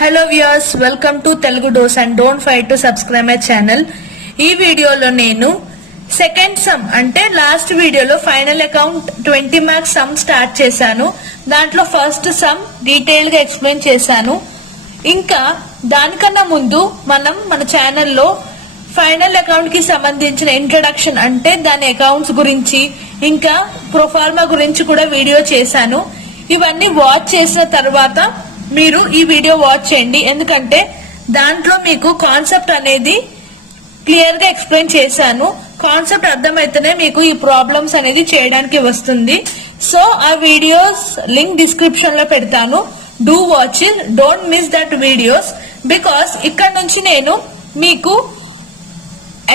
Hello viewers, welcome to Telugu dose and don't forget to subscribe my channel. ఈ వీడియోలో నేను second some అంటే last వీడియోలో final account 20 marks sem start చేశాను. దాంట్లో ఫస్ట్ సమ్ డీటెయిల్ గా ఎక్స్ప్లెయిన్ చేశాను. ఇంకా దానికన్నా ముందు మన ఛానల్లో ఫైనల్ అకౌంట్ కి సంబంధించిన ఇంట్రడక్షన్ అంటే దాని అకౌంట్స్ గురించి ఇంకా ప్రోఫార్మా గురించి కూడా వీడియో చేశాను. ఇవన్నీ వాచ్ చేసిన తర్వాత మీరు ఈ వీడియో వాచ్ చేయండి, ఎందుకంటే దాంట్లో మీకు కాన్సెప్ట్ అనేది క్లియర్ గా ఎక్స్ప్లెయిన్ చేశాను. కాన్సెప్ట్ అర్థమైతేనే మీకు ఈ ప్రాబ్లమ్స్ అనేది చేయడానికి వస్తుంది. సో ఆ వీడియోస్ లింక్ డిస్క్రిప్షన్ లో పెడతాను. Do watch it, don't miss that videos. Because ఇక్కడ నుంచి నేను మీకు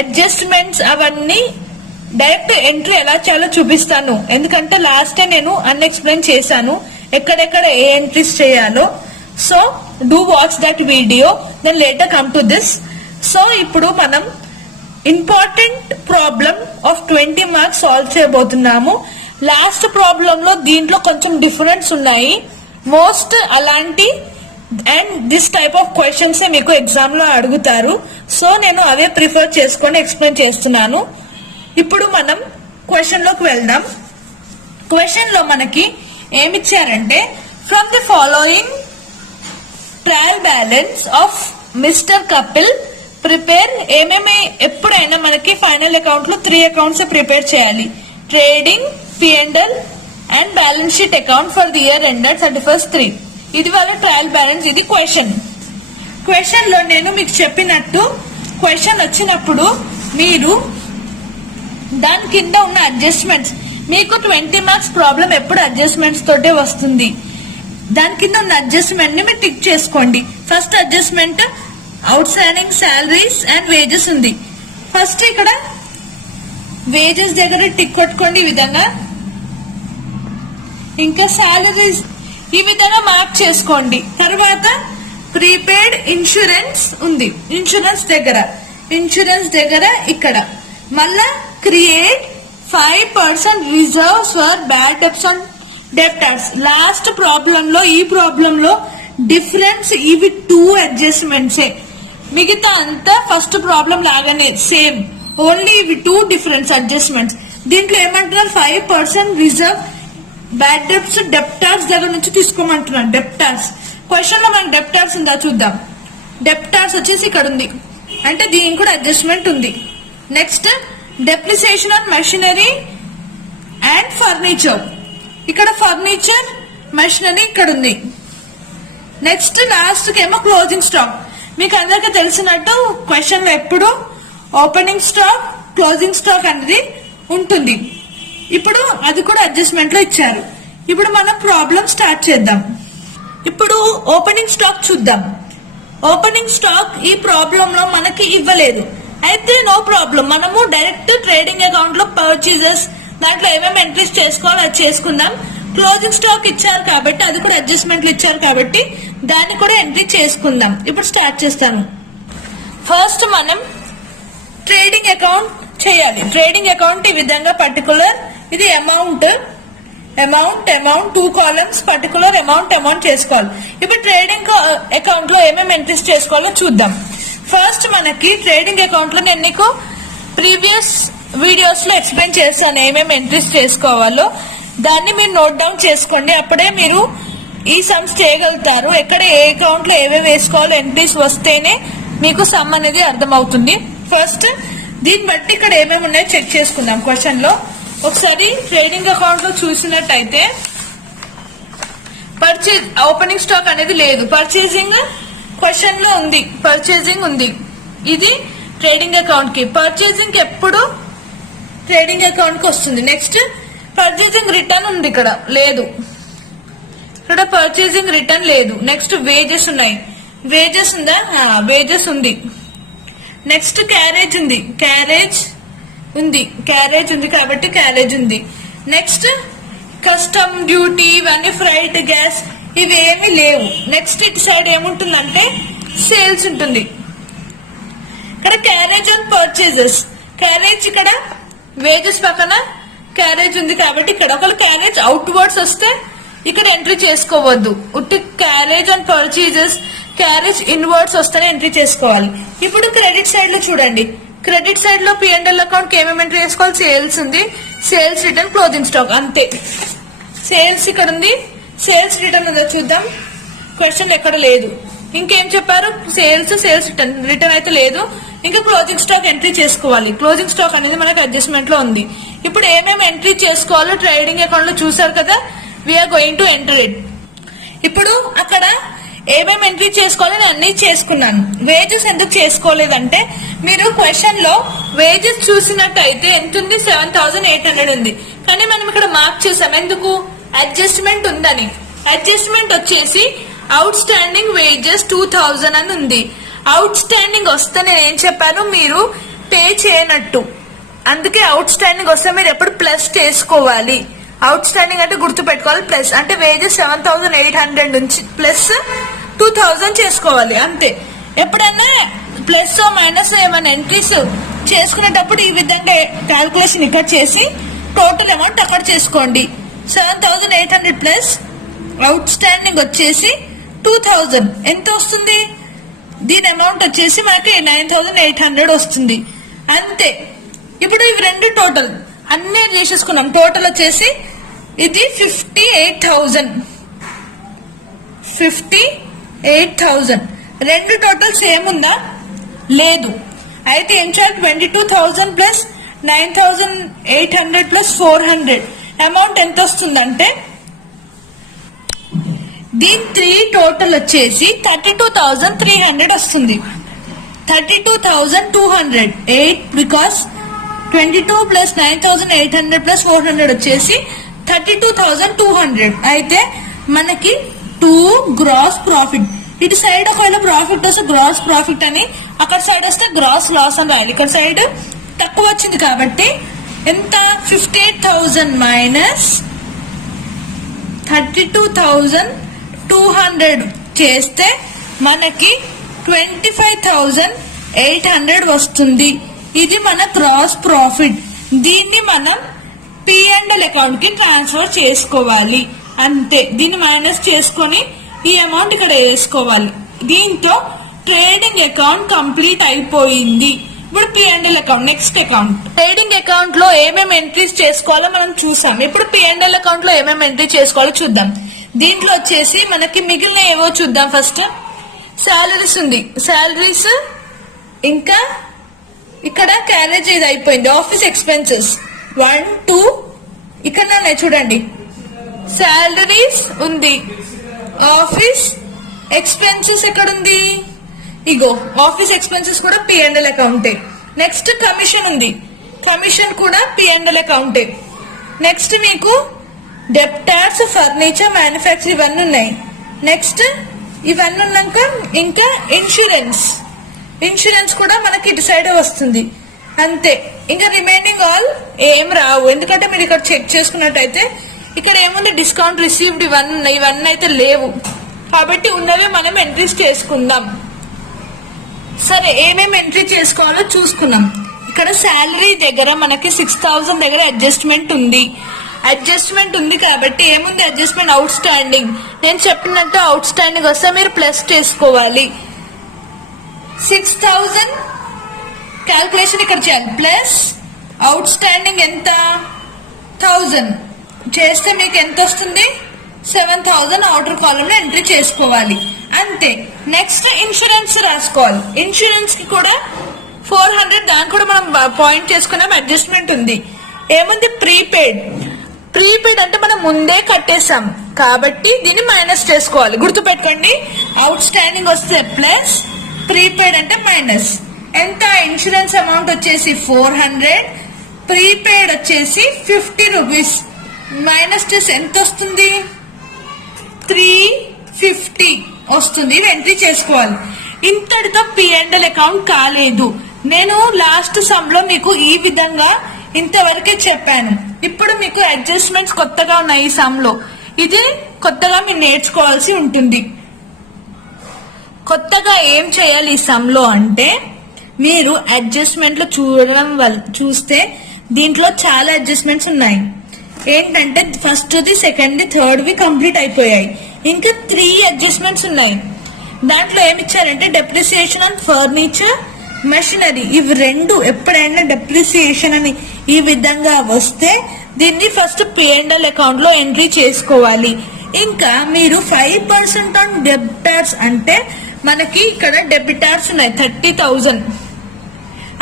అడ్జస్ట్మెంట్స్ అవన్నీ డైరెక్ట్ ఎంట్రీ ఎలా చేయాలో చూపిస్తాను. ఎందుకంటే లాస్ట్ టైం నేను అన్ఎక్స్ప్లెయిన్ చేశాను ఎక్కడెక్కడ ఏ ఎంట్రీస్ చేయాలో. So do watch that video, then later come to this. So ఇప్పుడు మనం important problem of 20 marks solve చేయబోతున్నాము. లాస్ట్ ప్రాబ్లం లో దీంట్లో కొంచెం డిఫరెన్స్ ఉన్నాయి. మోస్ట్ అలాంటి and this type of questions మీకు ఎగ్జామ్ లో అడుగుతారు. సో నేను అవే ప్రిఫర్ చేసుకొని ఎక్స్ప్లెయిన్ చేస్తున్నాను. ఇప్పుడు మనం క్వశ్చన్ లోకి వెళ్దాం. క్వశ్చన్ లో మనకి ఏమిచ్చారంటే, from the following trial balance of mister Kapil prepare. ఏమేమి ఎప్పుడైనా మనకి ఫైనల్ అకౌంట్ లో 3 అకౌంట్స్ ప్రిపేర్ చేయాలి. Trading, P&L and balance sheet account for the year ended 31/3. ఇది వాళ్ళ ట్రయల్ బ్యాలెన్స్. ఇది క్వశ్చన్ లో నేను మీకు చెప్పినట్టు క్వశ్చన్ వచ్చినప్పుడు మీరు దాని కింద ఉన్న అడ్జస్ట్మెంట్స్, మీకు 20 మార్క్స్ ప్రాబ్లం ఎప్పుడు అడ్జస్ట్మెంట్స్ తోటే వస్తుంది. దాని కింద ఉన్న అడ్జస్ట్మెంట్ ని మీరు టిక్ చేసుకోండి. First adjustment out standing salaries and wages ఉంది. ఫస్ట్ ఇక్కడ వేజెస్ దగ్గర టిక్ కొట్టుకోండి ఈ విధంగా. ఇంకా సాలరీస్ ఈ విధంగా మార్క్ చేసుకోండి. తర్వాత ప్రీపెయిడ్ ఇన్సూరెన్స్ ఉంది. ఇన్సూరెన్స్ దగ్గర ఇక్కడ మళ్ళా create 5% reserves for bad debts on debtors. Last problem లో ఈ ప్రాబ్లం లో డిఫరెన్స్ ఇవి 2 అడ్జస్ట్మెంట్సే. మిగతా అంతా ఫస్ట్ ప్రాబ్లం లాగానే సేమ్, ఓన్లీ ఇవి 2 డిఫరెన్స్ అడ్జస్ట్మెంట్స్. దీంట్లో ఏమంటున్నారు, 5% రిజర్వ్ బ్యాడ్ డెబ్ట్స్ డెబ్టర్స్ దగ్గర నుంచి తీసుకోమంటున్నారు. డెబ్టర్స్ క్వశ్చన్ లో మనకి డెబ్టర్స్ ఉందా చూద్దాం. డెబ్టర్స్ వచ్చేసి ఇక్కడ ఉంది, అంటే దీనికి కూడా అడ్జస్ట్మెంట్ ఉంది. Next depreciation on machinery and furniture. ఇక్కడ ఫర్నిచర్ మెషినరీ ఇక్కడ ఉంది. నెక్స్ట్ లాస్ట్ కేమో క్లోజింగ్ స్టాక్. మీకు అందరికీ తెలిసినట్టు క్వశ్చన్ లో ఎప్పుడు ఓపెనింగ్ స్టాక్, క్లోజింగ్ స్టాక్ అనేది ఉంటుంది. ఇప్పుడు అది కూడా అడ్జస్ట్మెంట్ లో ఇచ్చారు. ఇప్పుడు మనం ప్రాబ్లం స్టార్ట్ చేద్దాం. ఇప్పుడు ఓపెనింగ్ స్టాక్ చూద్దాం. ఓపెనింగ్ స్టాక్ ఈ ప్రాబ్లం లో మనకి ఇవ్వలేదు, అయితే నో ప్రాబ్లం. మనము డైరెక్ట్ ట్రేడింగ్ అకౌంట్ లో పర్చేజెస్ దాంట్లో ఏమేమి ఎంట్రీస్ చేసుకోవాలో అది చేసుకుందాం. క్లోజింగ్ స్టాక్ ఇచ్చారు కాబట్టి అది కూడా అడ్జస్ట్మెంట్లు ఇచ్చారు కాబట్టి దాన్ని కూడా ఎంట్రీ చేసుకుందాం. ఇప్పుడు స్టార్ట్ చేస్తాను. ఫస్ట్ మనం ట్రేడింగ్ అకౌంట్ చేయాలి. ట్రేడింగ్ అకౌంట్ ఈ విధంగా పర్టికులర్ ఇది అమౌంట్ 2 కాలమ్స్ పర్టికులర్ అమౌంట్ చేసుకోవాలి. ఇప్పుడు ట్రేడింగ్ అకౌంట్ లో ఏమేమి ఎంట్రీస్ చేసుకోవాలో చూద్దాం. ఫస్ట్ మనకి ట్రేడింగ్ అకౌంట్ లో నేను నీకు ప్రీవియస్ వీడియోస్ లో ఎక్స్ప్లెయిన్ చేస్తాను ఏమేమి ఎంట్రీస్ చేసుకోవాలో. దాన్ని మీరు నోట్ డౌన్ చేసుకోండి, అప్పుడే మీరు ఈ సమ్స్ చేయగలుగుతారు. ఎక్కడ ఏ అకౌంట్ లో ఏమేమి వేసుకోవాలో ఎంట్రీస్ వస్తేనే మీకు సమ్ అనేది అర్థమవుతుంది. ఫస్ట్ దీన్ని బట్టి ఇక్కడ ఏమేమి ఉన్నాయో చెక్ చేసుకుందాం. క్వశ్చన్ లో ఒకసారి ట్రేడింగ్ అకౌంట్ లో చూసినట్టయితే ఓపెనింగ్ స్టాక్ అనేది లేదు. పర్చేసింగ్ క్వశ్చన్ లో ఉంది, పర్చేసింగ్ ఉంది. ఇది ట్రేడింగ్ అకౌంట్ కి. పర్చేసింగ్ ఎప్పుడు ట్రేడింగ్ అకౌంట్ కి వస్తుంది. నెక్స్ట్ పర్చేసింగ్ రిటర్న్ ఉంది, ఇక్కడ లేదు. ఇక్కడ పర్చేసింగ్ రిటర్న్ లేదు. నెక్స్ట్ వేజెస్ ఉన్నాయి. వేజెస్ ఉందా? వేజెస్ ఉంది. నెక్స్ట్ క్యారేజ్ ఉంది. క్యారేజ్ ఉంది కాబట్టి క్యారేజ్ ఉంది. నెక్స్ట్ కస్టమ్ డ్యూటీ ఇవన్నీ ఫ్రైట్ గ్యాస్ ఇవి ఏమీ లేవు. నెక్స్ట్ ఇటు సైడ్ ఏముంటుందంటే సేల్స్ ఉంటుంది. ఇక్కడ క్యారేజ్ అండ్ పర్చేజెస్. క్యారేజ్ ఇక్కడ వేజెస్ పక్కన క్యారేజ్ ఉంది కాబట్టి ఇక్కడ ఒకవేళ క్యారేజ్ అవుట్ వర్డ్స్ వస్తే ఇక్కడ ఎంట్రీ చేసుకోవద్దు. ఉట్టి carriage and purchases carriage inwards వస్తేనే ఎంట్రీ చేసుకోవాలి. ఇప్పుడు క్రెడిట్ సైడ్ లో చూడండి, క్రెడిట్ సైడ్ లో P&L అకౌంట్ కి ఏమేమి ఎంట్రీ చేసుకోవాలి? సేల్స్ ఉంది, సేల్స్ రిటర్న్, క్లోజింగ్ స్టాక్, అంతే. సేల్స్ ఇక్కడ ఉంది, సేల్స్ రిటర్న్ ఉందో చూద్దాం. క్వశ్చన్ ఎక్కడ లేదు. ఇంకేం చెప్పారు? సేల్స్ రిటర్న్ అయితే లేదు. ఇంకా క్లోజింగ్ స్టాక్ ఎంట్రీ చేసుకోవాలి. క్లోజింగ్ స్టాక్ అనేది మనకు అడ్జస్ట్మెంట్ లో ఉంది. ఇప్పుడు ఏమేమి ఎంట్రీ చేసుకోవాలో ట్రేడింగ్ అకౌంట్ లో చూసారు కదా, we're going to enter it. ఇప్పుడు అక్కడ ఏమేమి ఎంట్రీ చేసుకోవాలి నేను అన్ని చేసుకున్నాను. వేజెస్ ఎందుకు చేసుకోలేదంటే, మీరు క్వశ్చన్ లో వేజెస్ చూసినట్టయితే ఎంత ఉంది? 7,800 ఉంది. కానీ మనం ఇక్కడ మార్క్ చేసాం ఎందుకు? అడ్జస్ట్మెంట్ ఉందని. అడ్జస్ట్మెంట్ వచ్చేసి అవుట్ స్టాండింగ్ వేజెస్ 2,000 అని ఉంది. అవుట్ స్టాండింగ్ వస్తే నేను ఏం చెప్పాను? మీరు పే చేయనట్టు. అందుకే అవుట్ స్టాండింగ్ వస్తే మీరు ఎప్పుడు ప్లస్ చేసుకోవాలి. అవుట్ స్టాండింగ్ అంటే గుర్తు పెట్టుకోవాలి, ప్లస్ అంటే వేజెస్ 7,800 నుంచి ప్లస్ 2,000 చేసుకోవాలి, అంతే. ఎప్పుడైనా ప్లస్ మైనస్ ఏమైనా ఎంట్రీస్ చేసుకునేటప్పుడు ఈ విధంగా క్యాల్కులేషన్ ఇక్కడ చేసి టోటల్ అమౌంట్ అక్కడ చేసుకోండి. 7,800 ప్లస్ అవుట్ స్టాండింగ్ వచ్చేసి 2,000 ఎంత వస్తుంది? దీని అమౌంట్ వచ్చేసి మనకి 9,800 వస్తుంది, అంతే. ఇప్పుడు ఇవి రెండు టోటల్ అన్నీ చేసేసుకున్నాం. టోటల్ వచ్చేసి ఇది 58,000. రెండు టోటల్ సేమ్ ఉందా? లేదు. అయితే ఏం చేయాలి? 22,000 ప్లస్ 9,800 ప్లస్ 400 అమౌంట్ ఎంత వస్తుందంటే, దీని 3 టోటల్ వచ్చేసి 32,300 వస్తుంది. 32,200 8 బికాస్ 22 ప్లస్ 9,800 ప్లస్ 400 వచ్చేసి 32,200. అయితే మనకి 2 గ్రాస్ ప్రాఫిట్. ఇటు సైడ్ ఒకవేళ ప్రాఫిట్ వస్తే గ్రాస్ ప్రాఫిట్ అని, అక్కడ సైడ్ వస్తే గ్రాస్ లాస్ అని రాయాలి. ఇక్కడ సైడ్ తక్కువ వచ్చింది కాబట్టి ఎంత? 58,000 మైనస్ 32,200 చేస్తే మనకి 25,800 వస్తుంది. ఇది మన గ్రాస్ ప్రాఫిట్. దీన్ని మనం P&L అకౌంట్ కి ట్రాన్స్ఫర్ చేసుకోవాలి, అంతే. దీన్ని మైనస్ చేసుకొని ఈ అమౌంట్ ఇక్కడ వేసుకోవాలి. దీంతో ట్రేడింగ్ అకౌంట్ కంప్లీట్ అయిపోయింది. ఇప్పుడు P&L account, next account. Trading account లో ఏమేమి ఎంట్రీస్ చేసుకోవాలో మనం చూసాం. ఇప్పుడు P&L అకౌంట్ లో ఏమేమి ఎంట్రీ చేసుకోవాలో చూద్దాం. దీంట్లో వచ్చేసి మనకి మిగిలిన ఏవో చూద్దాం. ఫస్ట్ శాలరీస్ ఉంది, శాలరీస్. ఇంకా ఇక్కడ క్యారేజ్ ఇది అయిపోయింది. ఆఫీస్ ఎక్స్పెన్సెస్ 1 2 ఇక్కడ చూడండి, శాలరీస్ ఉంది, ఆఫీస్ ఎక్స్పెన్సెస్ ఎక్కడ ఉంది? ఇగో ఆఫీస్ ఎక్స్పెన్సెస్ కూడా P&L అకౌంటే. నెక్స్ట్ కమిషన్ ఉంది, కమిషన్ కూడా P&L అకౌంటే. నెక్స్ట్ మీకు డెప్టార్స్, ఫర్నిచర్, మ్యానుఫ్యాక్చర్ ఇవన్నీ ఉన్నాయి. నెక్స్ట్ ఇవన్నీ ఉన్నాక ఇంకా ఇన్సూరెన్స్ కూడా మనకి ఇటు సైడ్ వస్తుంది, అంతే. ఇంకా రిమైనింగ్ ఆల్ ఏం రావు. ఎందుకంటే మీరు ఇక్కడ చెక్ చేసుకున్నట్టయితే ఇక్కడ ఏముంది? డిస్కౌంట్ రిసీవ్డ్ ఇవన్నీ ఉన్నాయి, ఇవన్నీ అయితే లేవు. కాబట్టి ఉన్నవే మనం ఎంట్రీస్ చేసుకుందాం. సరే, ఏమేమి ఎంట్రీ చేసుకోవాలో చూసుకున్నాం. ఇక్కడ శాలరీ దగ్గర మనకి 6,000 దగ్గర అడ్జస్ట్మెంట్ ఉంది కాబట్టి ఏముంది? Adjustment out standing. నేను చెప్పినట్టు అవుట్ స్టాండింగ్ వస్తే మీరు ప్లస్ చేసుకోవాలి. 6,000 క్యాల్కులేషన్ ఇక్కడ చేయాలి, ప్లస్ అవుట్ స్టాండింగ్ ఎంత? 1,000 చేస్తే మీకు ఎంత వస్తుంది? 7,000 అవుటర్ కాలమ్ లో ఎంట్రీ చేసుకోవాలి, అంతే. నెక్స్ట్ ఇన్సూరెన్స్ రాసుకోవాలి. ఇన్సూరెన్స్ కి కూడా 400, దానికి కూడా మనం పాయింట్ చేసుకున్నాం, అడ్జస్ట్మెంట్ ఉంది. ఏముంది? ప్రీపెయిడ్ అంటే మనం ముందే కట్టేసాం కాబట్టి దీన్ని మైనస్ చేసుకోవాలి. గుర్తుపెట్టుకోండి, అవుట్ స్టాండింగ్ వస్తే ప్లస్, ప్రీపెయిడ్ అంటే మైనస్. ఎంత? ఇన్సూరెన్స్ అమౌంట్ వచ్చేసి 400, ప్రీపెయిడ్ వచ్చేసి 50 రూపీస్. మైనస్ చేసి ఎంత వస్తుంది? 350 వస్తుంది. ఇది ఎంట్రీ చేసుకోవాలి. ఇంతటితో P&L అకౌంట్ కాలేదు. నేను లాస్ట్ సమ్ లో మీకు ఈ విధంగా ఇంతవరకే చెప్పాను. ఇప్పుడు మీకు అడ్జస్ట్మెంట్స్ కొత్తగా ఉన్నాయి ఈ సమ్ లో. ఇది కొత్తగా మీరు నేర్చుకోవాల్సి ఉంటుంది. కొత్తగా ఏం చేయాలి ఈ సమ్ లో అంటే, మీరు అడ్జస్ట్మెంట్ లో చూస్తే దీంట్లో చాలా అడ్జస్ట్మెంట్స్ ఉన్నాయి. ఏంటంటే ఫస్ట్ ది, సెకండ్ ది, థర్డ్ వి కంప్లీట్ అయిపోయాయి. ఇంకా 3 అడ్జస్ట్మెంట్స్ ఉన్నాయి. దాంట్లో ఏమి ఇచ్చారంటే డెప్రిసియేషన్ ఆన్ ఫర్నిచర్, మెషినరీ. ఇవి రెండు ఎప్పుడైనా డెప్రిసియేషన్ అని ఈ విధంగా వస్తే దీన్ని ఫస్ట్ P&L అకౌంట్ లో ఎంట్రీ చేసుకోవాలి. ఇంకా మీరు 5% ఆన్ డెబిటార్స్ అంటే మనకి ఇక్కడ డెబిటార్స్ ఉన్నాయి 30,000.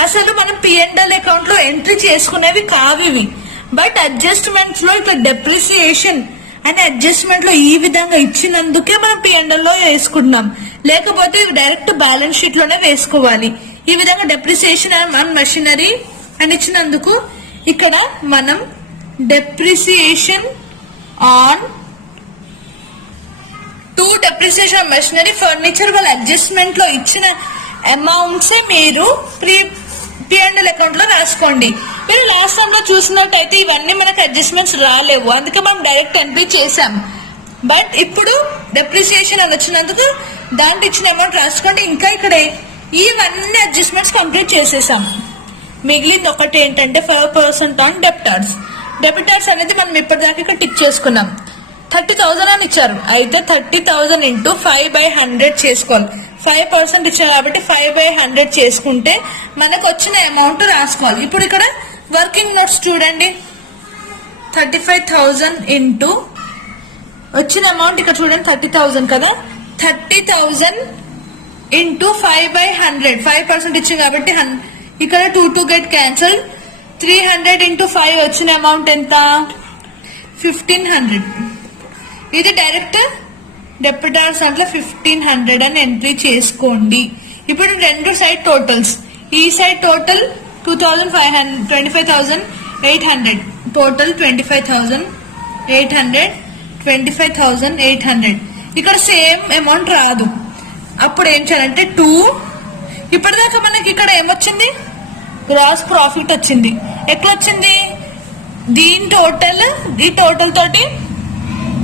అసలు మనం P&L అకౌంట్ లో ఎంట్రీ చేసుకునేవి కావు ఇవి. బట్ అడ్జస్ట్మెంట్స్ లో ఇట్లా డెప్రిసియేషన్ అనే అడ్జస్ట్మెంట్ లో ఈ విధంగా ఇచ్చినందుకే మనం P&L లో వేసుకుంటున్నాం. లేకపోతే డైరెక్ట్ బ్యాలెన్స్ షీట్ లోనే వేసుకోవాలి. ఈ విధంగా డెప్రిసియేషన్ ఆన్ మెషినరీ అని ఇచ్చినందుకు ఇక్కడ మనం depreciation on depreciation on machinery, furniture వాళ్ళ అడ్జస్ట్మెంట్ లో ఇచ్చిన అమౌంట్స్ మీరు P&L అకౌంట్ లో రాసుకోండి. మీరు లాస్ట్ టైం లో చూసినట్టయితే ఇవన్నీ మనకు అడ్జస్ట్మెంట్స్ రాలేవు, అందుకే మనం డైరెక్ట్ ఎంట్రీ చేసాం. బట్ ఇప్పుడు డెప్రిసియేషన్ అని వచ్చినందుకు దాంట్లో ఇచ్చిన అమౌంట్ రాసుకోండి. ఇంకా ఇక్కడ ఇవన్నీ అడ్జస్ట్మెంట్స్ కంప్లీట్ చేసేసాం. మిగిలింది ఒకటి ఏంటంటే 5% ఆన్ డెబిటార్స్. డెబిటార్స్ అనేది మనం ఇప్పటిదాకా ఇక్కడ టిక్ చేసుకున్నాం. 30,000 అని ఇచ్చారు. అయితే 30,000 ఇంటూ 5/100 చేసుకోవాలి. 5% ఇచ్చారు కాబట్టి 5/100 చేసుకుంటే మనకు వచ్చిన అమౌంట్ రాసుకోవాలి. ఇప్పుడు ఇక్కడ వర్కింగ్ నోట్స్ చూడండి. 35,000 ఇంటూ వచ్చిన అమౌంట్ ఇక్కడ చూడండి 30,000 కదా. 30,000 ఇంటూ 5/100, 5% ఇచ్చింది కాబట్టి ఇక్కడ 2 గెట్ క్యాన్సల్. 300 ఇంటూ 5 వచ్చిన అమౌంట్ ఎంత? 1,500. ఇది డైరెక్ట్ డెబిటార్స్ అంటే 1,500 అని ఎంట్రీ చేసుకోండి. ఇప్పుడు రెండు సైడ్ టోటల్స్. ఈ సైడ్ టోటల్ 25,800, టోటల్ 25,800, 25,800. ఇక్కడ సేమ్ అమౌంట్ రాదు. అప్పుడు ఏం చేయాలంటే 2. ఇప్పటిదాకా మనకి ఇక్కడ ఏమొచ్చింది? గ్రాస్ ప్రాఫిట్ వచ్చింది. ఎట్లా వచ్చింది? దీని టోటల్ ఈ టోటల్ తోటి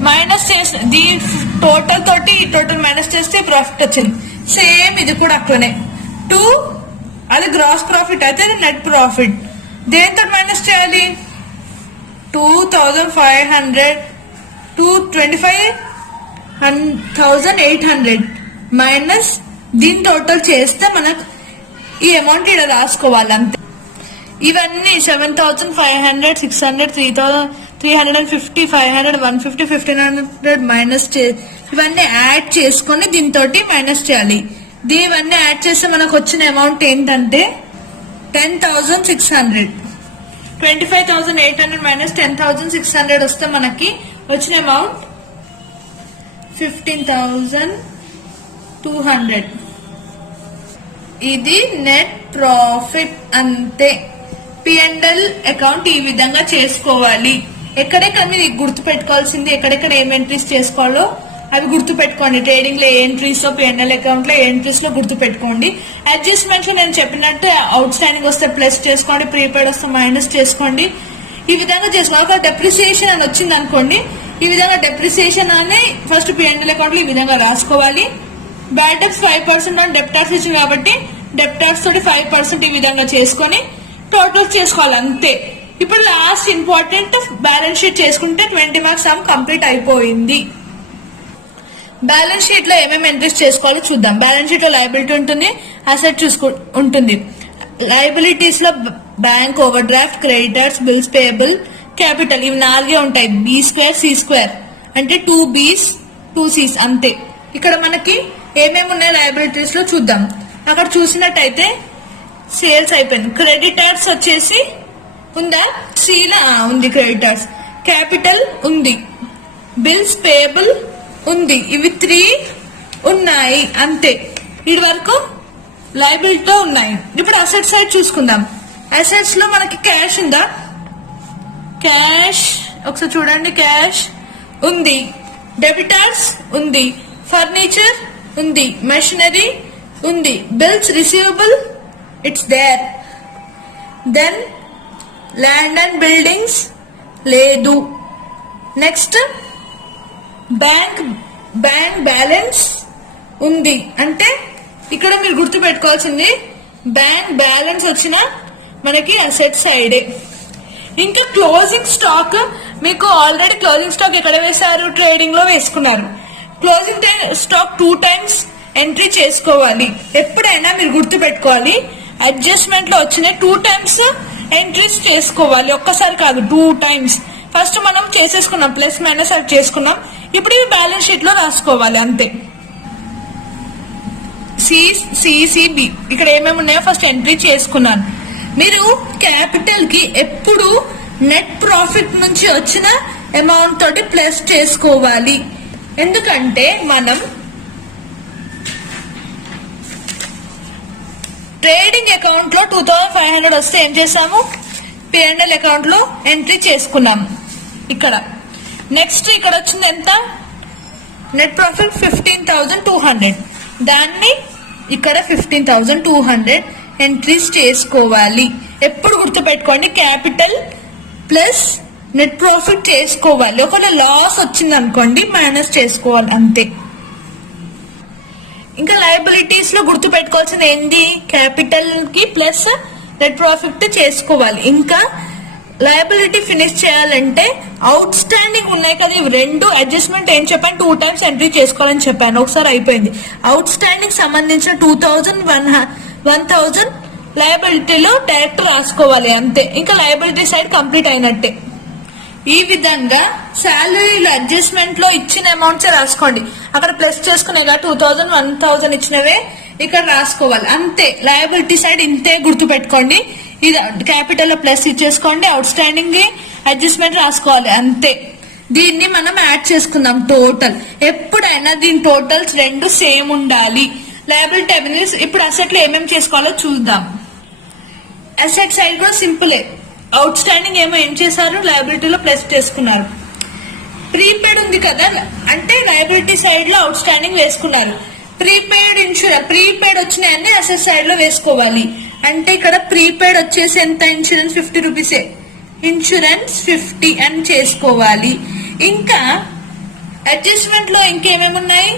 మైనస్ చేసి దీని టోటల్ తోటి ఈ టోటల్ మైనస్ చేస్తే ప్రాఫిట్ వచ్చింది. సేమ్ ఇది కూడా అట్లనే 2. అది గ్రాస్ ప్రాఫిట్ అయితే అది నెట్ ప్రాఫిట్. దేంతో మైనస్ చేయాలి? 2,500 25,800 మైనస్ దీని టోటల్ చేస్తే మనకు ఈ అమౌంట్ ఇక్కడ రాసుకోవాలి అంతే. ఇవన్నీ 7,500, 600, 3,350, 500, 150, 1,500 మైనస్ ఇవన్నీ యాడ్ చేసుకొని దీంతో మైనస్ చేయాలి. ఇవన్నీ యాడ్ చేస్తే మనకు వచ్చిన అమౌంట్ ఏంటంటే 10,600. 25,800 మైనస్ 10,600 వస్తే మనకి వచ్చిన అమౌంట్ 15,200. ఇది నెట్ ప్రాఫిట్ అంతే. P&L అకౌంట్ ఈ విధంగా చేసుకోవాలి. ఎక్కడెక్కడ మీరు గుర్తు పెట్టుకోవాల్సింది, ఎక్కడెక్కడ ఏం ఎంట్రీస్ చేసుకోవాలో అవి గుర్తు పెట్టుకోండి. ట్రేడింగ్ లో ఏ ఎంట్రీస్, P&L అకౌంట్ లో ఏ ఎంట్రీస్ లో గుర్తు పెట్టుకోండి. అడ్జస్ట్మెంట్ లో నేను చెప్పినట్టు అవుట్ స్టాండింగ్ వస్తే ప్లస్ చేసుకోండి, ప్రీపెయిడ్ వస్తే మైనస్ చేసుకోండి. ఈ విధంగా చేసుకోవాలి. డెప్రిసియేషన్ అని వచ్చింది అనుకోండి, ఈ విధంగా డెప్రిసియేషన్ అని ఫస్ట్ P&L అకౌంట్ లో ఈ విధంగా రాసుకోవాలి. బ్యాడ్ డెప్స్ 5% ఆన్ డెప్టార్స్ ఇచ్చింది కాబట్టి డెప్టార్స్ తోటి 5% ఈ విధంగా చేసుకొని టోటల్ చేసుకోవాలి అంతే. ఇప్పుడు లాస్ట్ ఇంపార్టెంట్ బ్యాలెన్స్ షీట్ చేసుకుంటే 20 మార్క్స్ సమ్ కంప్లీట్ అయిపోయింది. బ్యాలెన్స్ షీట్ లో ఏమేమి ఎంట్రీస్ చేసుకోవాలో చూద్దాం. బ్యాలెన్స్ షీట్ లో లయబిలిటీ ఉంటుంది, అసెట్ ఉంటుంది. లయబిలిటీస్ లో bank over draft, creditors, bills payable, capital ఇవి 4 ఉంటాయి. B² C² అంటే 2 B's 2 C's అంతే. ఇక్కడ మనకి ఏమేమి ఉన్నాయి లయబిలిటీస్ లో చూద్దాం. అక్కడ చూసినట్టయితే సేల్స్ అయిపోయింది. క్రెడిటర్స్ వచ్చేసి ఉందా? సీలా ఉంది క్రెడిటర్స్. క్యాపిటల్ ఉంది, బిల్స్ పేయబుల్ ఉంది. ఇవి 3 ఉన్నాయి అంతే. ఇది వరకు లయబిలిటీతో ఉన్నాయి. ఇప్పుడు అసెట్ సైడ్ చూసుకుందాం. అసెట్స్ లో మనకి క్యాష్ ఉందా? క్యాష్ ఒకసారి చూడండి, క్యాష్ ఉంది. డెబిటార్స్ ఉంది, ఫర్నిచర్ ఉంది, మెషినరీ ఉంది, bills receivable it's there. Then land and buildings లేదు. నెక్స్ట్ బ్యాంక్ బ్యాలెన్స్ ఉంది. అంటే ఇక్కడ మీరు గుర్తు పెట్టుకోవాల్సింది బ్యాంక్ బ్యాలెన్స్ వచ్చిన మనకి అసెట్ సైడే. ఇంకా క్లోజింగ్ స్టాక్ మీకు ఆల్రెడీ క్లోజింగ్ స్టాక్ ఎక్కడ వేశారు? ట్రేడింగ్ లో వేసుకున్నారు. క్లోజింగ్ స్టాక్ 2 times ఎంట్రీ చేసుకోవాలి. ఎప్పుడైనా మీరు గుర్తు పెట్టుకోవాలి, అడ్జస్ట్మెంట్ లో వచ్చిన 2 times ఎంట్రీస్ చేసుకోవాలి, ఒక్కసారి కాదు 2 times. ఫస్ట్ మనం చేసేసుకున్నాం, ప్లస్ మైనస్ అవి చేసుకున్నాం. ఇప్పుడు ఇవి బ్యాలెన్స్ షీట్ లో రాసుకోవాలి అంతే. సిసిబి ఇక్కడ ఏమేమి ఉన్నాయో ఫస్ట్ ఎంట్రీ చేసుకున్నాను. మీరు క్యాపిటల్ కి ఎప్పుడు నెట్ ప్రాఫిట్ నుంచి వచ్చిన అమౌంట్ తోటి ప్లస్ చేసుకోవాలి. ఎందుకంటే మనం ట్రేడింగ్ అకౌంట్ లో 2500 వస్తే ఏం చేసాము, P&L అకౌంట్ లో ఎంట్రీ చేసుకున్నాము. ఇక్కడ నెక్స్ట్ ఇక్కడ వచ్చింది ఎంత, నెట్ ప్రాఫిట్ 15,200. దాన్ని ఇక్కడ 15,200 ఎంట్రీస్ చేసుకోవాలి. ఎప్పుడు గుర్తుపెట్టుకోండి, క్యాపిటల్ ప్లస్ నెట్ ప్రాఫిట్ చేసుకోవాలి. ఒకవేళ లాస్ వచ్చింది అనుకోండి మైనస్ చేసుకోవాలి అంతే. ఇంకా లయబిలిటీస్ లో గుర్తు పెట్టుకోవాల్సింది ఏంటి, క్యాపిటల్ కి ప్లస్ నెట్ ప్రాఫిట్ చేసుకోవాలి. ఇంకా లయబిలిటీ ఫినిష్ చేయాలంటే అవుట్ స్టాండింగ్ ఉన్నాయి కదా, ఇవి రెండు అడ్జస్ట్మెంట్ ఏం చెప్పాను, 2 times ఎంట్రీ చేసుకోవాలని చెప్పాను, ఒకసారి అయిపోయింది. అవుట్ స్టాండింగ్ సంబంధించిన 1,000 లయబిలిటీలో డైరెక్ట్ రాసుకోవాలి అంతే. ఇంకా లయబిలిటీ సైడ్ కంప్లీట్ అయినట్టే. ఈ విధంగా శాలరీలో అడ్జస్ట్మెంట్ లో ఇచ్చిన అమౌంట్స్ రాసుకోండి. అక్కడ ప్లస్ చేసుకునే 2,000 1,000 ఇచ్చినవే ఇక్కడ రాసుకోవాలి అంతే. లయబిలిటీ సైడ్ ఇంతే గుర్తు పెట్టుకోండి. ఇది క్యాపిటల్ లో ప్లస్ ఇచ్చేసుకోండి, అవుట్ స్టాండింగ్ అడ్జస్ట్మెంట్ రాసుకోవాలి అంతే. దీన్ని మనం యాడ్ చేసుకుందాం టోటల్. ఎప్పుడైనా దీని టోటల్స్ రెండు సేమ్ ఉండాలి. లయబిలిటీ అవెన్యూస్ ఇప్పుడు అసెట్ లో ఏమేమి చేసుకోవాలో చూద్దాం. అసెట్ సైడ్ కూడా సింపులే, అవుట్ స్టాండింగ్ ఏం చేశారు, లయబిలిటీలో ప్లస్ చేసుకున్నారు. ప్రీపెయిడ్ ఉంది కదా అంటే లయబిలిటీ సైడ్ లో అవుట్ స్టాండింగ్ వేసుకున్నారు. ప్రీపెయిడ్ ఇన్సూరెన్స్, ప్రీపెయిడ్ వచ్చినాయన్ని అసెట్ సైడ్ లో వేసుకోవాలి. అంటే ఇక్కడ ప్రీపెయిడ్ వచ్చేసి ఎంత, ఇన్సూరెన్స్ 50 రూపీసే, ఇన్సూరెన్స్ 50 అని చేసుకోవాలి. ఇంకా అడ్జస్ట్మెంట్ లో ఇంకేమేమి ఉన్నాయి,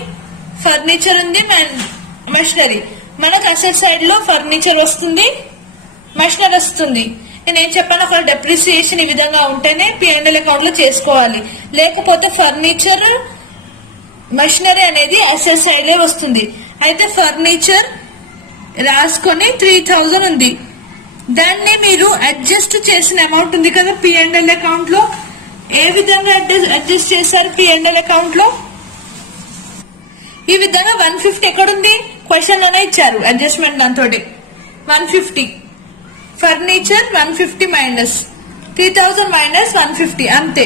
ఫర్నిచర్ ఉంది, మెషినరీ. మనకు అసెట్ సైడ్ లో ఫర్నిచర్ వస్తుంది, మెషినరీ వస్తుంది. నేనేం చెప్పాను, అక్కడ డెప్రిసియేషన్ ఈ విధంగా ఉంటేనే P&L అకౌంట్ లో చేసుకోవాలి. లేకపోతే ఫర్నిచర్ మెషినరీ అనేది అసెట్ సైడ్ లో వస్తుంది. అయితే ఫర్నిచర్ రాసుకొని 3,000 ఉంది, దాన్ని మీరు అడ్జస్ట్ చేసిన అమౌంట్ ఉంది కదా P&L అకౌంట్ లో, ఏ విధంగా అడ్జస్ట్ చేశారు P&L అకౌంట్ లో, ఈ విధంగా 150 ఎక్కడుంది, క్వశ్చన్ లోనే ఇచ్చారు అడ్జస్ట్మెంట్ దాంతో 150. ఫర్నిచర్ 150 మైనస్ 3,000 మైనస్ 150 అంతే.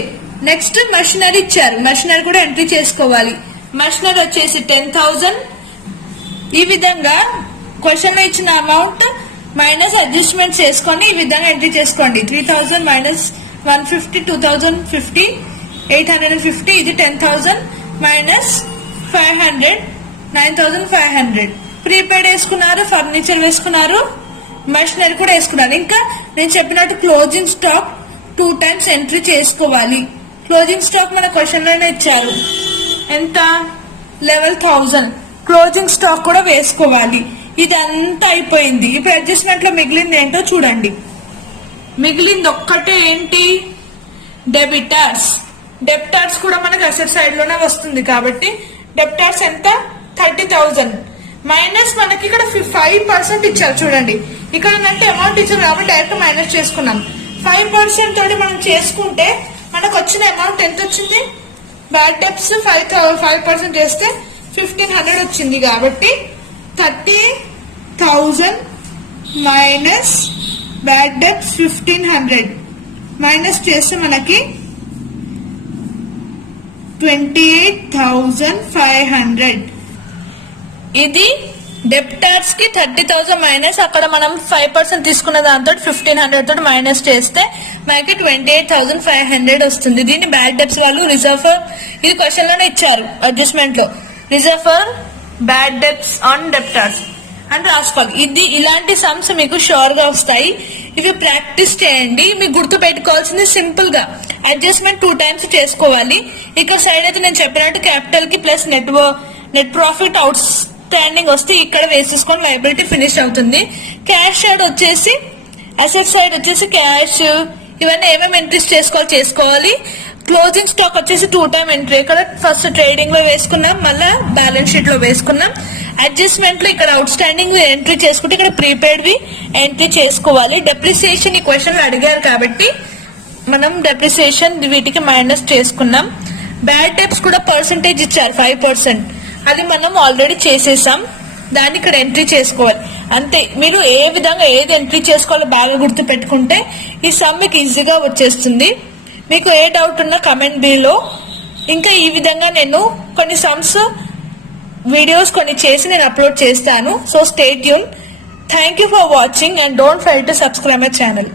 నెక్స్ట్ మెషినరీ ఇచ్చారు, మెషినరీ కూడా ఎంట్రీ చేసుకోవాలి. మెషినరీ వచ్చేసి 10,000. ఈ విధంగా క్వశ్చన్ లో ఇచ్చిన అమౌంట్ మైనస్ అడ్జస్ట్మెంట్ చేసుకొని ఈ విధంగా ఎంట్రీ చేసుకోండి. 3,000 మైనస్ 150 2,050 850. ఇది 10,000 మైనస్ 500 9,500. ప్రీపెయిడ్ వేసుకున్నారు, ఫర్నిచర్ వేసుకున్నారు, మెషినరీ కూడా వేసుకున్నారు. ఇంకా నేను చెప్పినట్టు క్లోజింగ్ స్టాక్ 2 times ఎంట్రీ చేసుకోవాలి. క్లోజింగ్ స్టాక్ మన క్వశ్చన్ లోనే ఇచ్చారు, ఎంత 11,000. క్లోజింగ్ స్టాక్ కూడా వేసుకోవాలి. ఇదంతా అయిపోయింది. ఇప్పుడు అడ్జస్ట్మెంట్ లో మిగిలింది ఏంటో చూడండి. మిగిలింది ఒక్కటే ఏంటి, డెబిటార్స్. డెబిటార్స్ కూడా మనకి అసెట్ సైడ్ లోనే వస్తుంది కాబట్టి డెబిటార్స్ ఎంత 30,000 మైనస్ మనకి ఇక్కడ 5% ఇచ్చారు చూడండి. ఇక్కడ అంటే అమౌంట్ ఇచ్చారు కాబట్టి డైరెక్ట్ మైనస్ చేసుకున్నాం. 5% తోటి మనం చేసుకుంటే మనకు వచ్చిన అమౌంట్ ఎంత వచ్చింది, బ్యాడ్ డెబ్ట్స్ 5% చేస్తే 1,500 వచ్చింది. కాబట్టి 30,000 మైనస్ బ్యాడ్ డెబ్ట్స్ 1,500 మైనస్ చేస్తే మనకి 28,500. ఇది డెబ్టార్స్ కి 30,000 మైనస్ అక్కడ మనం 5% తీసుకున్న దాంతో 1,500 తోటి మైనస్ చేస్తే మనకి 28,500 వస్తుంది. దీన్ని బ్యాడ్ డెబ్ట్స్ వాళ్ళు రిజర్వ్, ఇది క్వశ్చన్ లోనే ఇచ్చారు అడ్జస్ట్మెంట్ లో, reserve for bad debts on debtors అని రాసుకోవాలి. ఇది ఇలాంటి సమ్స్ మీకు షూర్ గా వస్తాయి. ఇవి ప్రాక్టీస్ చేయండి. మీకు గుర్తు పెట్టుకోవాల్సింది సింపుల్ గా అడ్జస్ట్మెంట్ 2 times చేసుకోవాలి. ఇక్కడ సైడ్ అయితే నేను చెప్పినట్టు క్యాపిటల్ కి plus net profit out standing వస్తే ఇక్కడ వేసేసుకొని లయబిలిటీ ఫినిష్ అవుతుంది. క్యాష్ సైడ్ వచ్చేసి, అసెట్ సైడ్ వచ్చేసి క్యాష్, ఇవన్నీ ఏమేమి ఎంట్రీస్ చేసుకోవాలి. క్లోజింగ్ స్టాక్ వచ్చేసి 2 టైమ్ ఎంట్రీ. ఇక్కడ ఫస్ట్ ట్రేడింగ్ లో వేసుకున్నాం, మళ్ళీ బ్యాలెన్స్ షీట్ లో వేసుకున్నాం. అడ్జస్ట్మెంట్ లో ఇక్కడ అవుట్ స్టాండింగ్ ఎంట్రీ చేసుకుంటే ఇక్కడ ప్రీపెయిడ్ వి ఎంట్రీ చేసుకోవాలి. డెప్రిసియేషన్ ఈ క్వశ్చన్ అడిగారు కాబట్టి మనం డెప్రిసియేషన్ వీటికి మైనస్ చేసుకున్నాం. బ్యాడ్ డెప్స్ కూడా పర్సంటేజ్ ఇచ్చారు 5%, అది మనం ఆల్రెడీ చేసేసాం, దాన్ని ఇక్కడ ఎంట్రీ చేసుకోవాలి అంతే. మీరు ఏ విధంగా ఏది ఎంట్రీ చేసుకోవాలో బాగా గుర్తు పెట్టుకుంటే ఈ సమ్ మీకు ఈజీగా వచ్చేస్తుంది. మీకు ఏ డౌట్ ఉన్నా కమెంట్ బిలో. ఇంకా ఈ విధంగా నేను కొన్ని సమ్స్ వీడియోస్ కొన్ని చేసి నేను అప్లోడ్ చేస్తాను. So stay tune. Thank you for watching and don't forget to subscribe my channel.